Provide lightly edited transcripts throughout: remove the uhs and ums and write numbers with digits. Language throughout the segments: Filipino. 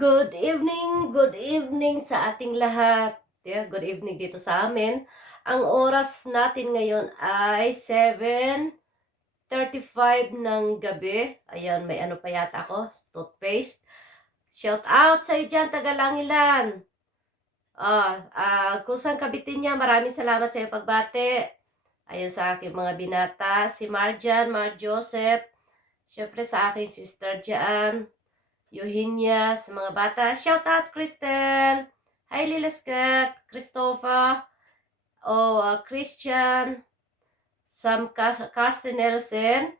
Good evening sa ating lahat. Yeah, good evening dito sa amin. Ang oras natin ngayon ay 7:35 ng gabi. Ayan, may ano pa yata ako, toothpaste. Shout out sa iyo dyan, taga-Langilan. Kung saan kabitin niya, maraming salamat sa iyong pagbati. Ayan sa aking mga binata, si Marjan, Mar Joseph. Siyempre sa aking sister dyan. Eugenia, sa mga bata. Shout out, Crystal! Hi, Lilaskat, Christopher, Christian, Sam Carsten Nelson.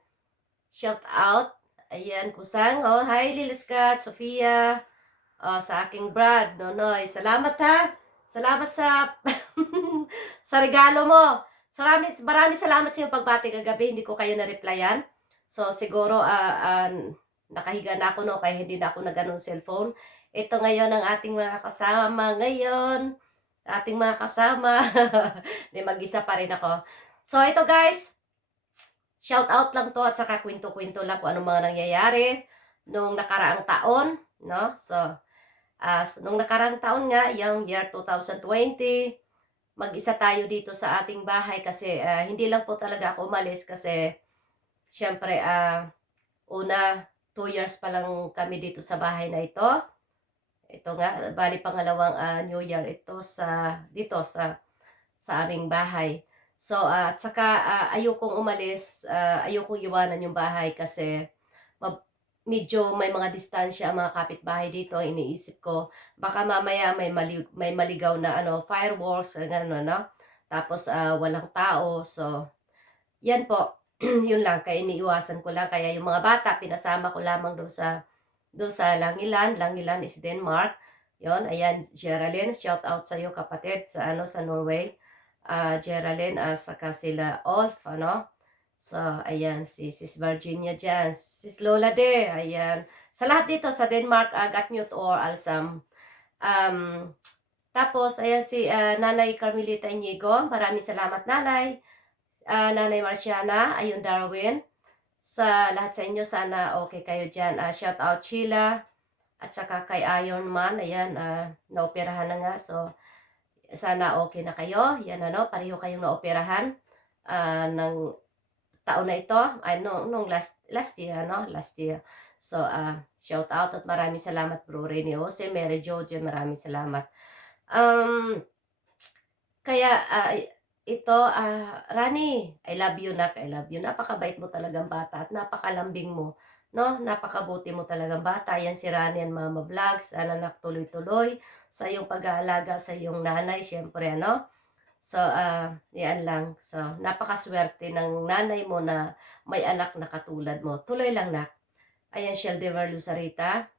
Shout out. Ayan, kusang. Hi, Lilaskat, Sofia, sa aking Brad, Nonoy. Salamat ha. Salamat sa sa regalo mo. Maraming salamat sa iyong pagbati kagabi. Hindi ko kayo na-replyan. So, siguro, nakahiga na ako, no? Kaya hindi na ako nag-anong cellphone. Ito ngayon ang ating mga kasama ngayon. Ating mga kasama. Di, mag-isa pa rin ako. So, ito guys. Shout out lang to at saka kwento-kwento lang kung anong mga nangyayari nung nakaraang taon. No? So, nung nakaraang taon nga, yung year 2020, mag-isa tayo dito sa ating bahay kasi hindi lang po talaga ako umalis kasi syempre, una, 2 years pa lang kami dito sa bahay na ito. Ito nga, bali pangalawang New Year ito dito sa aming bahay. So, at saka ayokong umalis, ayokong iwanan yung bahay kasi medyo may mga distansya ang mga kapitbahay dito. Iniisip ko, baka mamaya may maligaw na fireworks, gano'n, no? Tapos walang tao. So, yan po. Yun lang, kaya iniiwasan ko lang. Kaya yung mga bata, pinasama ko lamang doon sa Langilan. Langilan is Denmark. Yon, ayan, Geraldine, shout out sa iyo kapatid sa Norway. Geraldine, saka sila Olf, So, ayan, si Sis Virginia dyan. Sis Lola de, ayan. Sa lahat dito, sa Denmark, Gatmute or Alsam. Tapos, ayan si Nanay Carmelita Inigo. Maraming salamat, Nanay. Nanay Marciana, ayun Darwin. Sa lahat sa inyo, sana okay kayo dyan. Shout out Sheila. At saka kay Iron Man, ayan, naoperahan na nga. So, sana okay na kayo. Yan pareho kayong naoperahan ng taon na ito. Nung last year, last year. So, shout out at maraming salamat Bro Rene Jose, Mary Jojo, maraming salamat. Kaya, ito, Rani, I love you, nak. I love you. Napakabait mo talagang bata at napakalambing mo. No? Napakabuti mo talagang bata. Yan si Rani and Mama Vlogs. Sana nak tuloy-tuloy sa iyong pag-aalaga sa iyong nanay. Siyempre, So, yan lang. So, napakaswerte ng nanay mo na may anak na katulad mo. Tuloy lang, nak. Ayan, Sheldever Lusarita.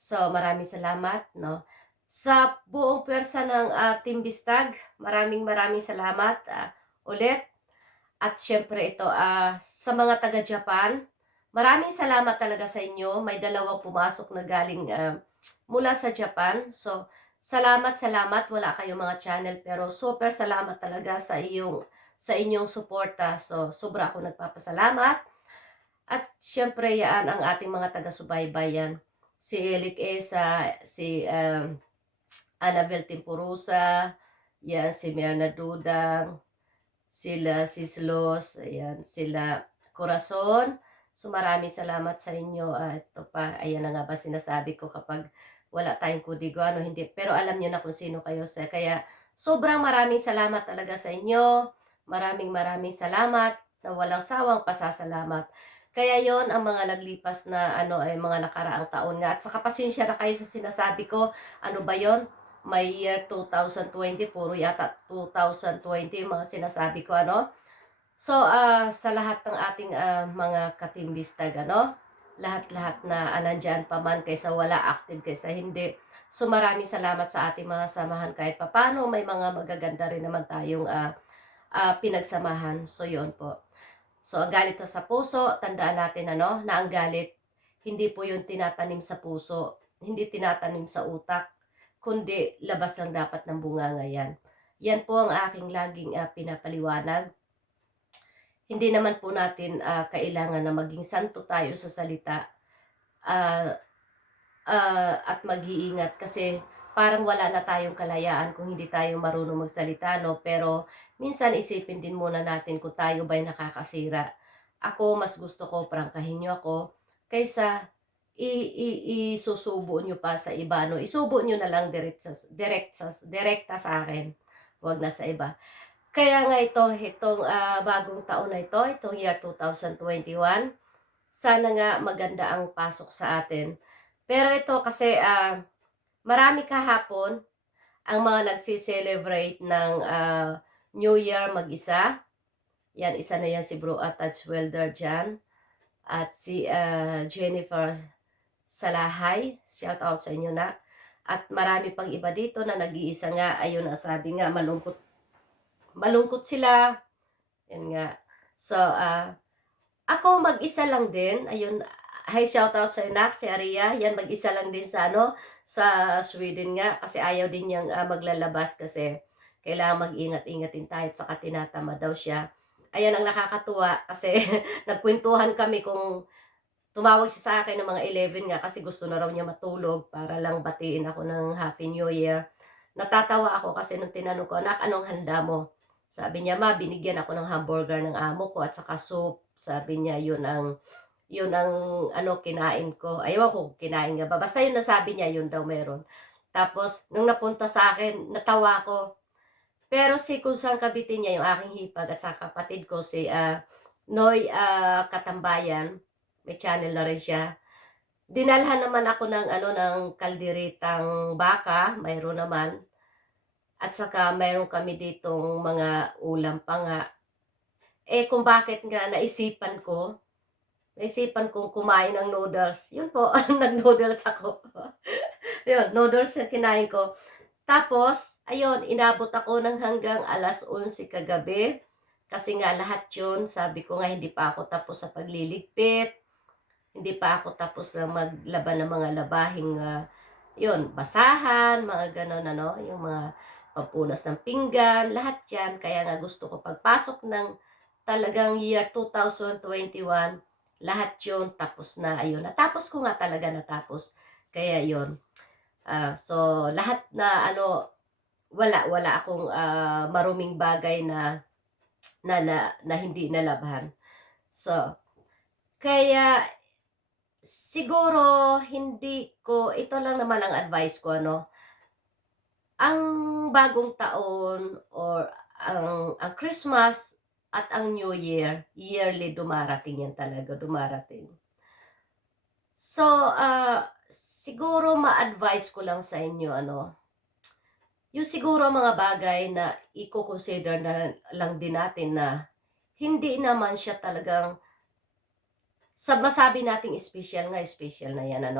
So, maraming salamat, no? Sa buong pwersa ng Team Bistag, maraming salamat ulit. At syempre ito, sa mga taga-Japan, maraming salamat talaga sa inyo. May dalawang pumasok na galing mula sa Japan. So, salamat. Wala kayong mga channel pero super salamat talaga sa inyong suporta. So, sobra ako nagpapasalamat. At syempre yan ang ating mga taga-subaybay yan. Si Elik Esa, si Annabel Timpurusa, yan, si Merna Dudang, sila Sislos, ayan, sila Corazon. So maraming salamat sa inyo. Ito pa, ayan na nga ba sinasabi ko kapag wala tayong kudigo, hindi. Pero alam niyo na kung sino kayo. Kaya sobrang maraming salamat talaga sa inyo. Maraming salamat na walang sawang pasasalamat. Kaya yon ang mga naglipas na ay mga nakaraang taon nga. At saka pasensya na kayo sa sinasabi ko. Ano ba yon? May year 2020, puro yata 2020 mga sinasabi ko, So, sa lahat ng ating mga katimbistag, lahat-lahat na nandyan pa man kaysa wala, active kaysa hindi. So, maraming salamat sa ating mga samahan kahit papano. May mga magaganda rin naman tayong pinagsamahan. So, yun po. So, ang galit na sa puso, tandaan natin, na ang galit, hindi po yung tinatanim sa puso, hindi tinatanim sa utak, kundi labas lang dapat ng bunganga yan. Yan po ang aking laging pinapaliwanag. Hindi naman po natin kailangan na maging santo tayo sa salita. at mag-iingat kasi parang wala na tayong kalayaan kung hindi tayo marunong magsalita, no? Pero minsan isipin din muna natin kung tayo ba'y nakakasira. Ako, mas gusto ko prangkahin niyo ako kaysa isusubo niyo pa sa iba, no? Isubo niyo na lang direkta sa akin, wag na sa iba. Kaya nga itong bagong taon na ito, itong year 2021, sana nga maganda ang pasok sa atin. Pero ito kasi marami kahapon ang mga nagse-celebrate ng New Year mag-isa. Yan, isa na yan si Bro Attach Welder dyan. At si Jennifer Salahay. Shout out sa inyo na. At marami pang iba dito na nag-iisa nga. Ayun, sabi nga, malungkot sila. Yan nga. So, ako mag-isa lang din. Ayun, hi, shout out sa inak, si Aria. Yan, mag-isa lang din sa sa Sweden nga kasi ayaw din niyang maglalabas kasi kailangan mag-ingat-ingat din tayo at saka tinatama daw siya. Ayan ang nakakatuwa kasi nagkwentuhan kami kung tumawag siya sa akin ng mga 11 nga kasi gusto na raw niya matulog para lang batiin ako ng Happy New Year. Natatawa ako kasi nung tinanong ko, anak, anong handa mo? Sabi niya, ma, binigyan ako ng hamburger ng amo ko at saka soup. Sabi niya, yun ang kinain ko. Ayaw ko kinain nga ba. Basta yun nasabi niya, yun daw meron. Tapos, nung napunta sa akin, natawa ko. Pero si Kusang kabitin niya, yung aking hipag at sa kapatid ko, si Noy Katambayan, may channel na rin siya. Dinalhan naman ako ng kalderitang baka, mayroon naman. At saka mayroon kami ditong mga ulam pa nga. Kung bakit nga naisipan kong kumain ng noodles. Yun po, nag-noodles ako. Yun, noodles yung kinain ko. Tapos, ayun, inabot ako ng hanggang 11:00 kagabi. Kasi nga lahat yun, sabi ko nga hindi pa ako tapos sa pagliligpit. Hindi pa ako tapos na maglaban ng mga labahing, yun, basahan, mga ganon, yung mga pampunas ng pinggan, lahat yan. Kaya nga gusto ko pagpasok ng talagang year 2021, lahat yun tapos na. Ayun, natapos ko nga talaga natapos. Kaya yun. So, lahat na wala akong maruming bagay na hindi nalabhan. So, kaya siguro hindi ko, ito lang naman ang advice ko, ang bagong taon or ang Christmas at ang New Year, yearly dumarating yan talaga, dumarating. So, siguro ma-advise ko lang sa inyo, yung siguro mga bagay na i-consider na lang din natin na hindi naman siya talagang masabi nating special na yan,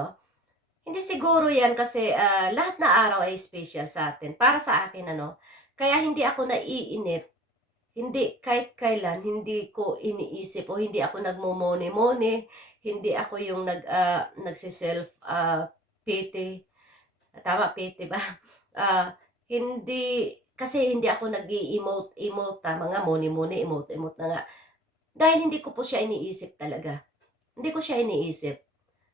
Hindi siguro yan kasi lahat na araw ay special sa atin. Para sa akin, kaya hindi ako naiinip, hindi kahit kailan, hindi ko iniisip o hindi ako nagmumoni-moni, hindi ako yung nagsiself pity. Tama, pity ba? Hindi, kasi hindi ako nag-i-emote, tama nga, moni-moni, emote na nga. Dahil hindi ko po siya iniisip talaga. Hindi ko siya iniisip.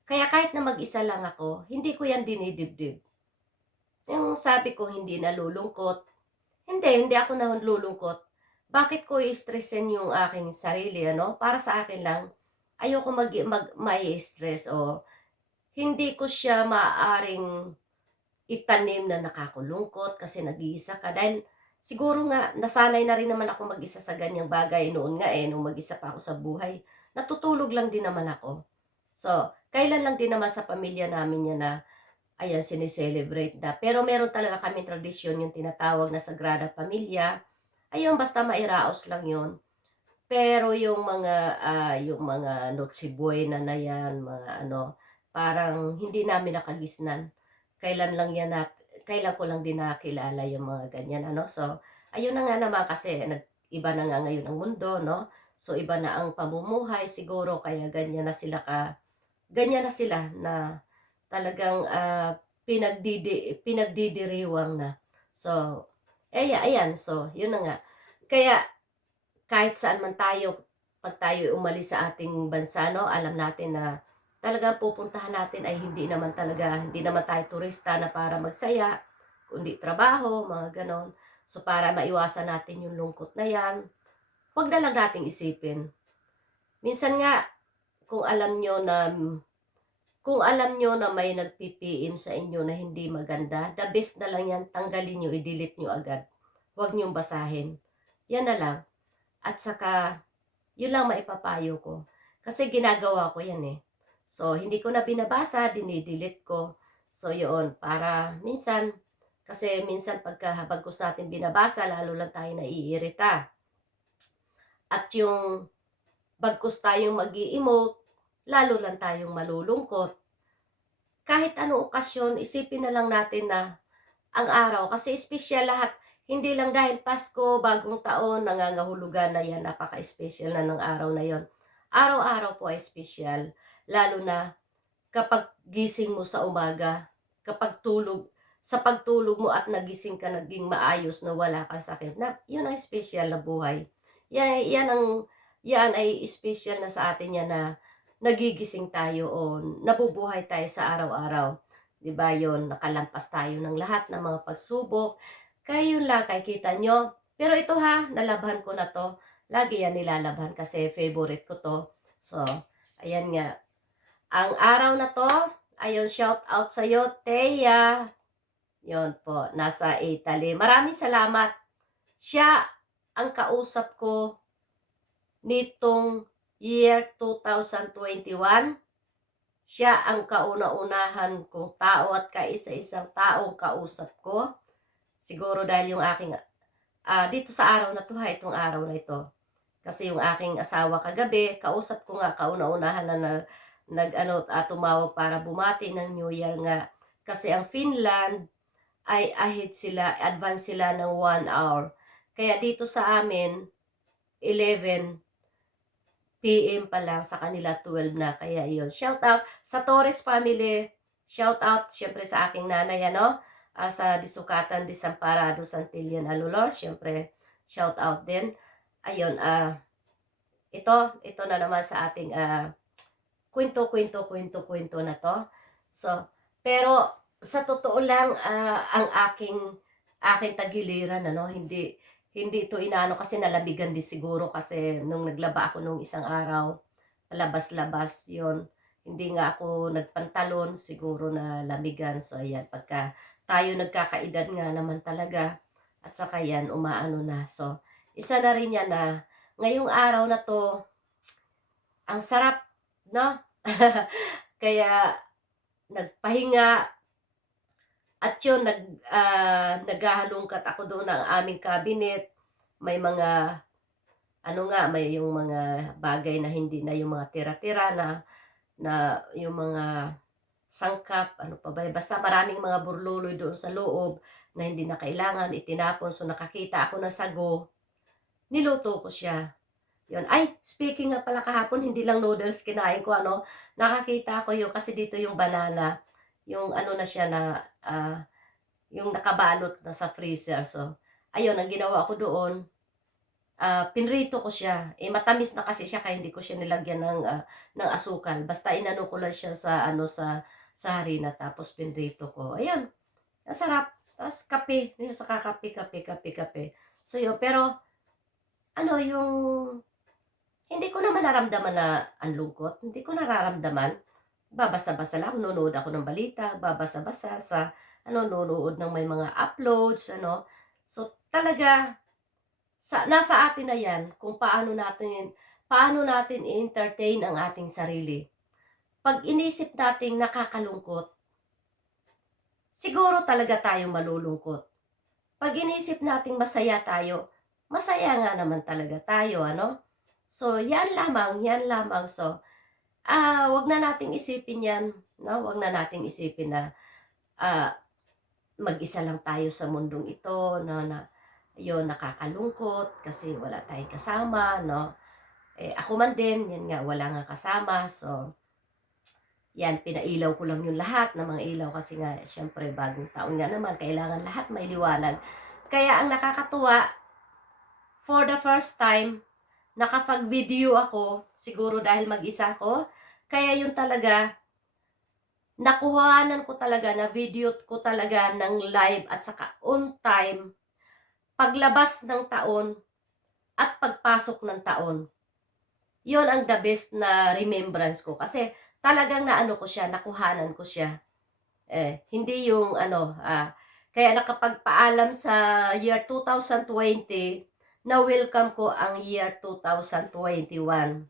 Kaya kahit na mag-isa lang ako, hindi ko yan dinidibdib. Yung sabi ko, hindi nalulungkot. Hindi ako nalulungkot. Bakit ko i-stressin yung aking sarili, Para sa akin lang, ayoko may-stress o hindi ko siya maaaring itanim na nakakulungkot kasi nag-iisa ka. Dahil siguro nga, nasanay na rin naman ako mag-isa sa ganyang bagay noon nga nung mag-isa pa ako sa buhay. Natutulog lang din naman ako. So, kailan lang din naman sa pamilya namin yan na, ayan, sineselebrate na. Pero meron talaga kaming tradisyon yung tinatawag na Sagrada Pamilya. Ayun, basta mairaos lang yun. Pero yung mga Noche Buena na yan, mga parang hindi namin nakagisnan. Kailan ko lang din nakilala yung mga ganyan, So, ayun na nga naman kasi iba na nga ngayon ang mundo, So, iba na ang pamumuhay siguro kaya ganyan na sila na talagang pinagdidiriwang na. So, ayan, so, yun na nga. Kaya, kahit saan man tayo, pag tayo umalis sa ating bansa, alam natin na talagang pupuntahan natin ay hindi naman tayo turista na para magsaya, kundi trabaho, mga gano'n. So, para maiwasan natin yung lungkot na 'yan, 'wag na lang nating isipin. Minsan nga kung alam niyo na kung alam niyo na may nagpi-PM sa inyo na hindi maganda, the best na lang 'yan tanggalin niyo, i-delete niyo agad. Huwag niyong basahin. 'Yan na lang. At saka, 'yun lang maipapayo ko. Kasi ginagawa ko 'yan, eh. So, hindi ko na binabasa, dine-delete ko. So, 'yun, para minsan kasi minsan pagka habang natin binabasa lalo lang tayo naiirita. At yung bagkus tayong mag-e-emote, lalo lang tayong malulungkot. Kahit anong okasyon, isipin na lang natin na ang araw kasi espesyal lahat. Hindi lang dahil Pasko, bagong taon, nangangahulugan na yan, napaka-espesyal na ng araw na yon. Araw-araw po ay espesyal, lalo na kapag gising mo sa umaga, kapag sa pagtulog mo at nagising ka naging maayos na wala kang sakit, na yun ang espesyal na buhay. Yan ay espesyal na sa atin yan na nagigising tayo o nabubuhay tayo sa araw-araw. 'Di ba yun, nakalampas tayo ng lahat ng mga pagsubok. Kaya yun lang, kita nyo. Pero ito ha, nalabhan ko na to. Lagi yan nilalabhan kasi favorite ko to. So, ayan nga. Ang araw na to, ayun, shout out sa'yo, Thea. Yun po, nasa Italy. Maraming salamat. Siya ang kausap ko nitong year 2021. Siya ang kauna-unahan kong tao at kaisa-isang taong kausap ko. Siguro dahil yung aking, dito sa araw na to ha, itong araw na ito. Kasi yung aking asawa kagabi, kausap ko nga, kauna-unahan na tumawag para bumati ng New Year nga. Kasi ang Finland ay advance sila ng 1 hour. Kaya dito sa amin, 11 PM pa lang, sa kanila 12 na. Kaya yun, shout out sa Torres family, shout out syempre sa aking nanay, sa Disukatan, Desamparado, Santillan, Alulor, syempre shout out din. Ayun, ito na naman sa ating kwento na to. So, pero sa totoo lang, ang aking tagiliran, hindi ito inaano kasi nalabigan din siguro kasi nung naglaba ako nung isang araw, labas-labas yon. Hindi nga ako nagpantalon, siguro na lamigan. So, ayan, pagka tayo nagkakaedad nga naman talaga, at saka yan, umaano na. So, isa na rin yan na ngayong araw na to, ang sarap, no? Kaya nagpahinga at yun, naghahalongkat ako doon ng aming cabinet. May mga may yung mga bagay na hindi na yung mga tira-tira na yung mga sangkap, ano pa ba, basta maraming mga burluloy doon sa loob na hindi na kailangan itinapon. So nakakita ako ng sago, niluto ko siya. Yun. Ay, speaking nga pala, kahapon hindi lang noodles kinain ko, nakakita ko yun kasi dito yung banana, yung na siya na, yung nakabalot na sa freezer. So, ayun, ang ginawa ko doon, pinrito ko siya. Matamis na kasi siya kaya hindi ko siya nilagyan ng asukal. Basta inano ko lang siya sa harina tapos pinrito ko. Ayun, ang sarap. Tapos kape, yung sa kape. So yun, pero yung hindi ko naman naramdaman na ang lungkot. Hindi ko nararamdaman. Babasa-basa lang, nunood ako ng balita, babasa-basa sa nunood ng may mga uploads, So talaga nasa atin na 'yan kung paano natin i-entertain ang ating sarili. Pag inisip nating nakakalungkot, siguro talaga tayong malulungkot. Pag inisip nating masaya tayo, masaya nga naman talaga tayo, So, yan lamang, yan lamang. So, wag na nating isipin yan, no? Wag na nating isipin na mag-isa lang tayo sa mundong ito, no, na yun, nakakalungkot kasi wala tayong kasama, no? Ako man din, yan nga, wala nga kasama. So, yan, pinailaw ko lang yung lahat ng mga ilaw kasi nga, syempre, bagong taon nga naman, kailangan lahat may liwanag. Kaya ang nakakatuwa, for the first time, nakapag-video ako, siguro dahil mag-isa ko, Kaya yun talaga, nakuhanan ko talaga, na video ko talaga ng live at saka on time, paglabas ng taon at pagpasok ng taon. Yun ang the best na remembrance ko kasi talagang naano ko siya, nakuhanan ko siya. Hindi yung ano, kaya nakapagpaalam sa year 2020, na-welcome ko ang year 2021.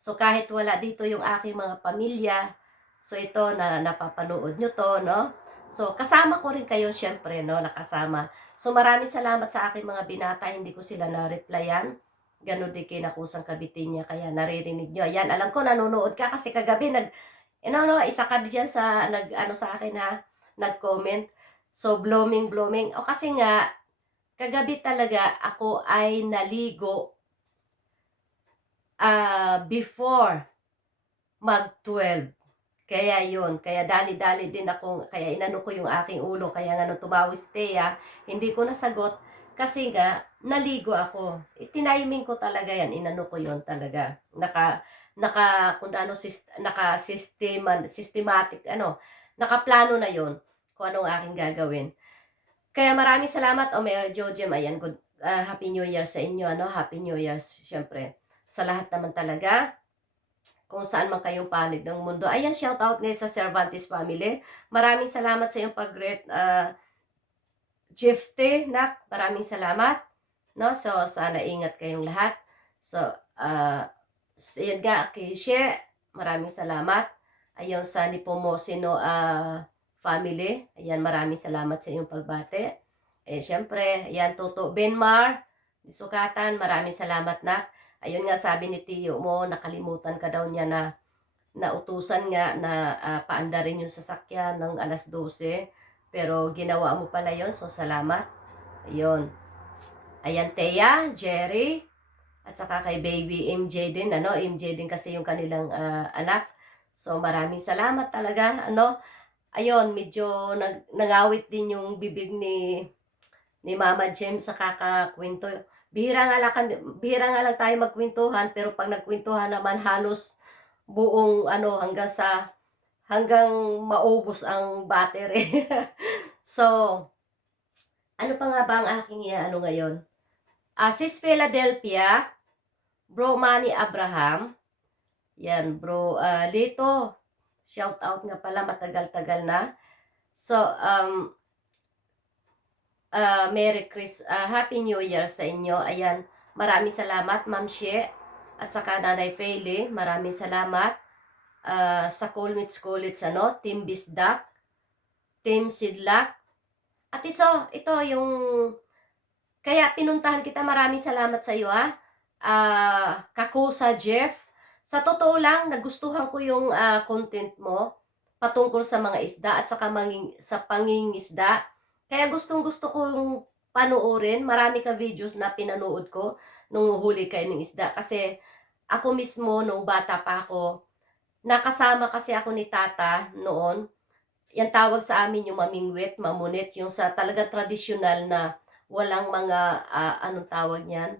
So kahit wala dito yung aking mga pamilya, so ito na napapanood nyo to, no? So kasama ko rin kayo syempre, no? Nakasama. So maraming salamat sa aking mga binata, hindi ko sila na-replyan. Ganon din kinakusang kabitin niya, kaya naririnig nyo. Ayan, alam ko nanonood ka kasi kagabi no, isa ka diyan sa nag-ano sa akin ha, nag-comment. So, blooming. O kasi nga, kagabi talaga ako ay naligo before mag-12. Kaya yun, kaya dali-dali din ako, kaya inano ko yung aking ulo, kaya nga nung tumawis Thea, hindi ko nasagot, kasi nga, naligo ako. Tiniming ko talaga yan, inano ko yun talaga. Kung ano, systematic, nakaplano na yon kung anong aking gagawin. Kaya maraming salamat, Omer Jojem, ayan, Happy New Year sa inyo, Happy New Year, syempre, sa lahat naman talaga kung saan man kayong panig ng mundo. Ayan, shout out ngayon sa Cervantes family. Maraming salamat sa iyong pag-greet, Jefte, nak. Maraming salamat. No? So, sana ingat kayong lahat. So, yun nga, kay She, maraming salamat. Ayun, sa Nipomosino family. Ayan, maraming salamat sa iyong pagbate. Syempre, ayan, Toto Benmar, Sukatan, maraming salamat, nak. Ayun nga, sabi ni Tiyo mo, nakalimutan ka daw niya na nautusan nga na paandarin yung sasakyan ng alas 12. Pero ginawa mo pala yon, so salamat. Ayun. Ayan, Thea, Jerry, at saka kay baby MJ din, MJ din kasi yung kanilang anak. So maraming salamat talaga, Ayun, medyo nangawit din yung bibig ni Mama Jem sa kakakwento. Bihira nga lang tayo magkwentuhan, pero pag nagkwentuhan naman halos buong hanggang maubos ang battery. So, ano pa nga ba ang aking ngayon? Sis Philadelphia, Bro Manny Abraham, yan, Bro Lito, shout out nga pala, matagal-tagal na. So, Happy New Year sa inyo. Ayan, maraming salamat, Ma'am She, at saka Nanay Feli, maraming salamat. Sa Kulmits, Team Bisdak, Team Sidlak. At ito yung, kaya pinuntahan kita, maraming salamat sa iyo, Kakusa Jeff. Sa totoo lang, nagustuhan ko yung content mo patungkol sa mga isda at saka sa pangingisda. Kaya gustong-gusto kong panoorin. Marami ka videos na pinanood ko nung huli kayo ng isda. Kasi ako mismo, nung bata pa ako, nakasama kasi ako ni Tata noon. Yan tawag sa amin yung mamingwit, mamunit, yung sa talaga tradisyonal na walang mga, anong tawag niyan?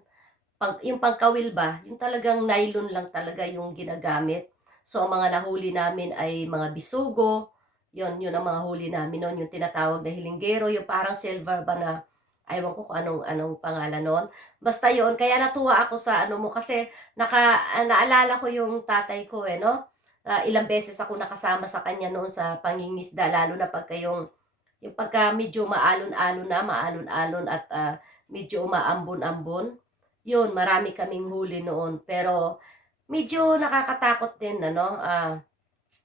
Yung pangkawil ba? Yung talagang nylon lang talaga yung ginagamit. So, ang mga nahuli namin ay mga bisugo. Yun ang mga huli namin noon. Yung tinatawag na hilinggero, yung parang silver ba na, aywan ko kung anong pangalan noon. Basta yun, kaya natuwa ako sa mo kasi naalala ko yung tatay ko no? Ilang beses ako nakasama sa kanya noon sa pangingisda, lalo na pagka yung pagka medyo maalon-alon at medyo umaambon-ambon. Yun, marami kaming huli noon. Pero medyo nakakatakot din,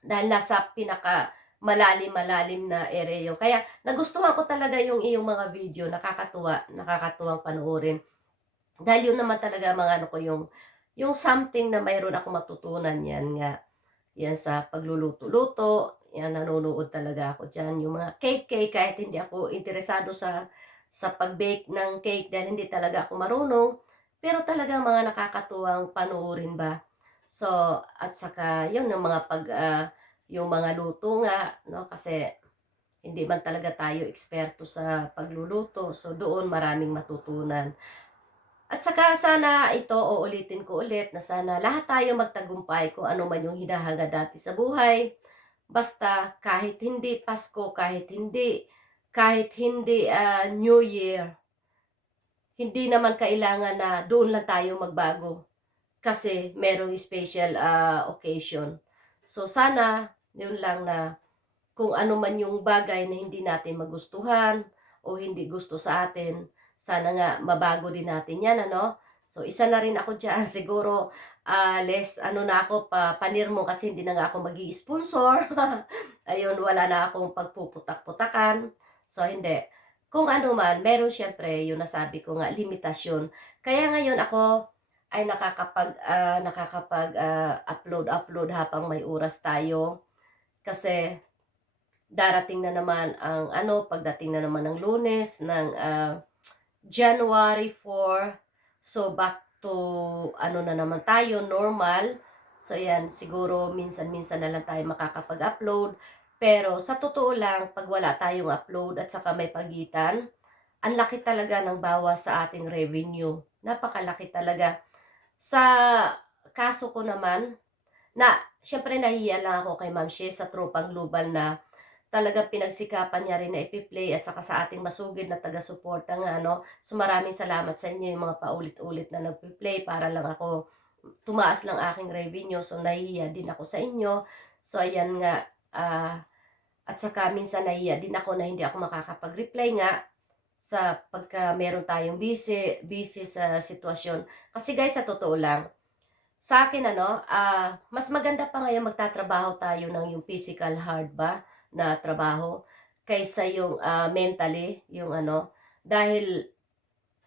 dahil nasa pinaka malalim na area. Kaya nagustuhan ko talaga yung iyong mga video, nakakatuwang panoorin. Dahil yun naman talaga mga ko yung something na mayroon ako matutunan yan nga. Yan sa pagluluto-luto, yan nanonood talaga ako diyan. Yung mga cake kahit hindi ako interesado sa pag-bake ng cake dahil hindi talaga ako marunong, pero talagang mga nakakatuwang panoorin ba. So, at saka yun yung mga yung mga luto nga, kasi hindi man talaga tayo eksperto sa pagluluto. So, doon maraming matutunan. At saka sana ito, uulitin ko ulit na sana lahat tayo magtagumpay kung ano man yung hinahangad natin sa buhay. Basta kahit hindi Pasko, kahit hindi New Year, hindi naman kailangan na doon lang tayo magbago kasi merong special occasion. So sana yun lang na kung ano man yung bagay na hindi natin magustuhan o hindi gusto sa atin, sana nga mabago din natin yan, ano? So, isa na rin ako dyan. Siguro, less, ano na ako, panir mo kasi hindi na nga ako mag sponsor Ayun, wala na akong pagpuputak-putakan. So, hindi. Kung ano man, meron siyempre, yung nasabi ko nga, limitasyon. Kaya ngayon ako ay upload habang may oras tayo. Kasi darating na naman ang ano, pagdating na naman ng Lunes ng January 4. So back to ano na naman tayo, normal. So yan, siguro minsan-minsan na lang tayo makakapag-upload. Pero sa totoo lang, pag wala tayong upload at saka may pagitan, ang laki talaga ng bawas sa ating revenue. Napakalaki talaga. Sa kaso ko naman, na syempre nahihiya lang ako kay Ma'am She sa tropang global na talagang pinagsikapan niya rin na ipi-play at saka sa ating masugid na taga-suporta nga, no? So maraming salamat sa inyo yung mga paulit-ulit na nagpi-play para lang ako tumaas lang aking revenue. So nahihiya din ako sa inyo. So ayan nga, at saka minsan nahihiya din ako na hindi ako makakapag-reply nga sa pagka meron tayong busy sa sitwasyon. Kasi guys, sa totoo lang, sa akin ano, mas maganda pa ngayon magtatrabaho tayo ng yung physical hard ba na trabaho kaysa yung mentally, yung ano. Dahil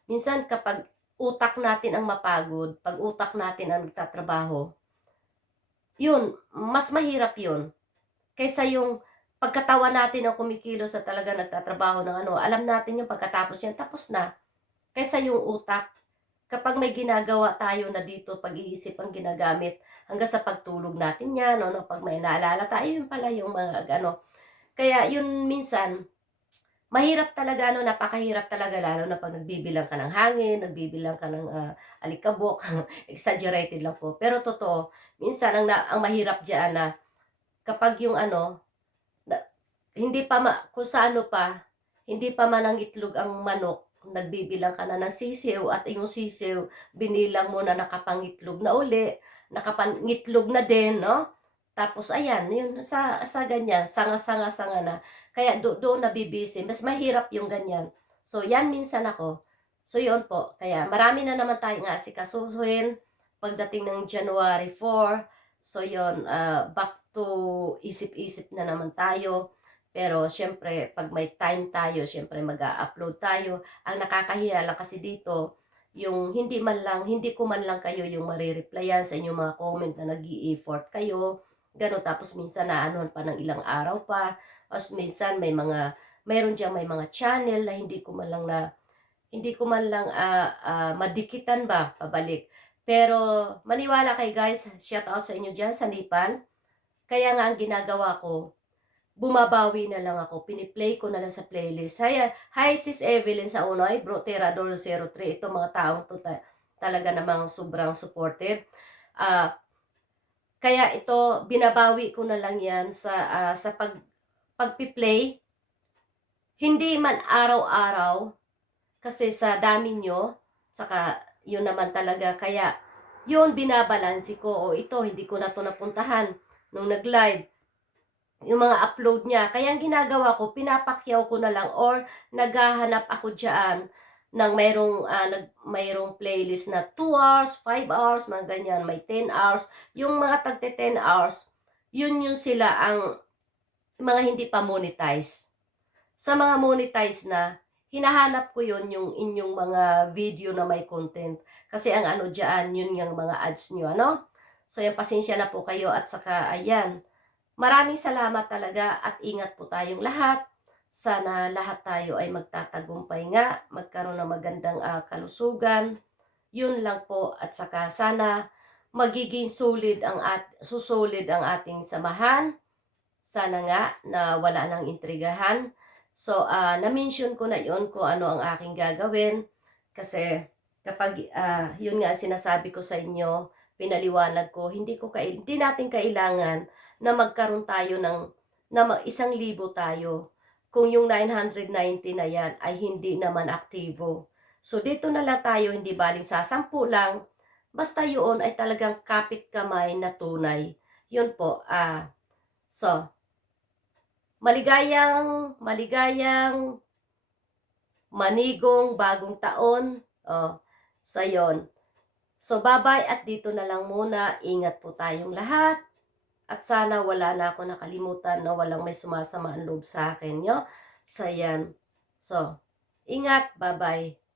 minsan kapag utak natin ang mapagod, pag utak natin ang nagtatrabaho, yun, mas mahirap yun. Kaysa yung pagkatawan natin ang kumikilos sa talaga nagtatrabaho ng ano, alam natin yung pagkatapos yan, tapos na. Kaysa yung utak, kapag may ginagawa tayo na dito, pag-iisip ang ginagamit, hanggang sa pagtulog natin yan, no? Pag may naalala tayo, yun pala yung mga ano. Kaya yun minsan, mahirap talaga, no? Napakahirap talaga, lalo na pag nagbibilang ka ng hangin, nagbibilang ka ng alikabok, exaggerated lang po. Pero totoo, minsan ang mahirap dyan na kapag yung ano, na, hindi pa, kung sa ano pa, hindi pa man ang itlog ang manok, nagbibilang ka na ng sisiw at yung sisiw, binilang mo na nakapangitlog na uli, nakapangitlog na din, no? Tapos ayan, yun, sa ganyan, sanga-sanga-sanga na. Kaya doon nabibisi, mas mahirap yung ganyan. So yan minsan ako. So yun po, kaya marami na naman tayong asikasuhin pagdating ng January 4. So yun, back to isip-isip na naman tayo. Pero syempre, pag may time tayo, syempre mag-a-upload tayo. Ang nakakahiya lang kasi dito, yung hindi ko man lang kayo yung marireplyan sa inyong mga comment na nag-i-effort kayo. Gano'n, tapos minsan na ano pa ng ilang araw pa. Tapos minsan mayroon diyang may mga channel na hindi ko man lang madikitan ba pabalik. Pero maniwala kay guys, shout out sa inyo diyan sa Nepal. Kaya nga ang ginagawa ko, bumabawi na lang ako, piniplay ko na lang sa playlist. Hi Sis Evelyn sa Unoy, Bro Terador 03, ito mga taong to talaga namang sobrang supportive. Kaya ito, binabawi ko na lang yan sa pagpi-play. Hindi man araw-araw, kasi sa dami nyo, saka yun naman talaga, kaya yun binabalansi ko, o ito, hindi ko na to napuntahan nung nag-live, yung mga upload niya. Kaya ang ginagawa ko, pinapakyaw ko na lang or naghahanap ako diyan ng mayroong playlist na 2 hours, 5 hours, mga ganyan, may 10 hours. Yung mga tagte 10 hours, yun yung sila ang mga hindi pa monetize. Sa mga monetize na, hinahanap ko yun yung inyong mga video na may content. Kasi ang ano diyan, yun yung mga ads nyo, ano? So, yung pasensya na po kayo at saka, ayan, maraming salamat talaga at ingat po tayong lahat. Sana lahat tayo ay magtatagumpay nga, magkaroon ng magandang kalusugan. Yun lang po, at saka sana magiging susolid ang ating samahan. Sana nga na wala nang intrigahan. So, na-mention ko na yon kung ano ang aking gagawin kasi kapag, yun nga sinasabi ko sa inyo, pinaliwanag ko, hindi natin kailangan na magkaroon tayo ng na 1,000 tayo kung yung 990 na yan ay hindi naman aktibo. So dito na lang tayo, hindi baling sa 10 lang, basta yun ay talagang kapit kamay na tunay. Yun po, so maligayang maligayang manigong bagong taon. Oh, sa yon. So, bye-bye at dito na lang muna. Ingat po tayong lahat. At sana wala na ako nakalimutan na walang may sumasama ang loob sa akin, nyo. So, yan. So, ingat. Bye-bye.